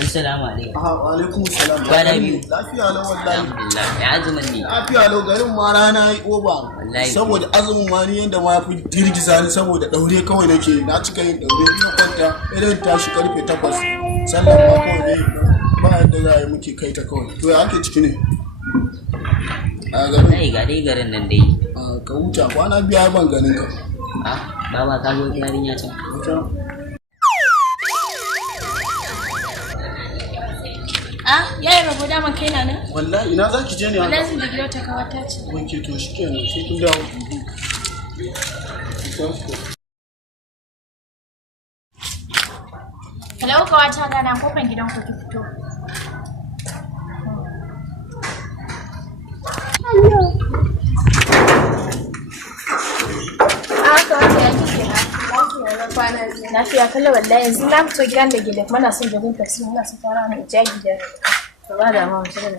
Assalamu alaikum. Wa alaikum salam. Kwana biyu. Lafiya lau wallahi. Alhamdulillah. Ya azumin ne. Lafiya lau garin ma rana yi oba. Wallahi. Saboda azumin ma ni yanda ma fi girgiza ni saboda daure kawai nake na cika yin daure ina kwanta idan tashi karfe 8 sallan ma kawai dai ba yadda za a yi muke kai ta kawai. To ya ake ciki ne? A garin. Ai ga dai garin nan dai. Ka huta kwana biya ban ganin ka. Baba ka zo yarinya can. Yayi rabo daman kai na nan? Wallahi ina zaki je ne haka? Wallahi zan gidan ta kawata ce. Wanke to shikenan sai kun dawo. Hello kawata gana kofar gidan ku ki fito. Hello. Kawata ya kike na? Lafiya kallon wallahi yanzu na fito gidan da gida kuma na son jabin taksi muna son fara na ija gida. Ba da ma mutum da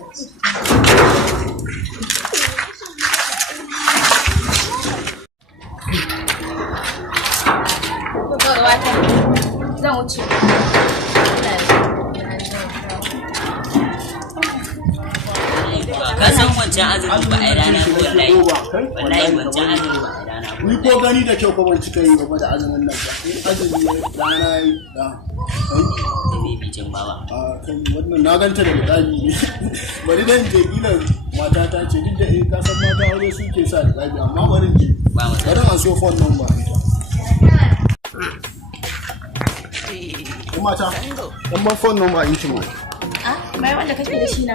zan wuce. Ka san wancan azumi ba a yi rana ko wallahi. Wallahi wancan azumi ba a yi rana ko. Ni ko gani da kyau ko ban cika yi ba da azumin nan ba. Azumi rana yi da. Da bibi can baba. Kai wannan na ganta da dabi ne. Bari dan je kila mata ta ce duk da ka san mata aure suke sa da dabi amma bari je. Ba mu. Bari an so phone number ita. Mata, dan ban phone number ita ma. Mai wanda kake da shi na.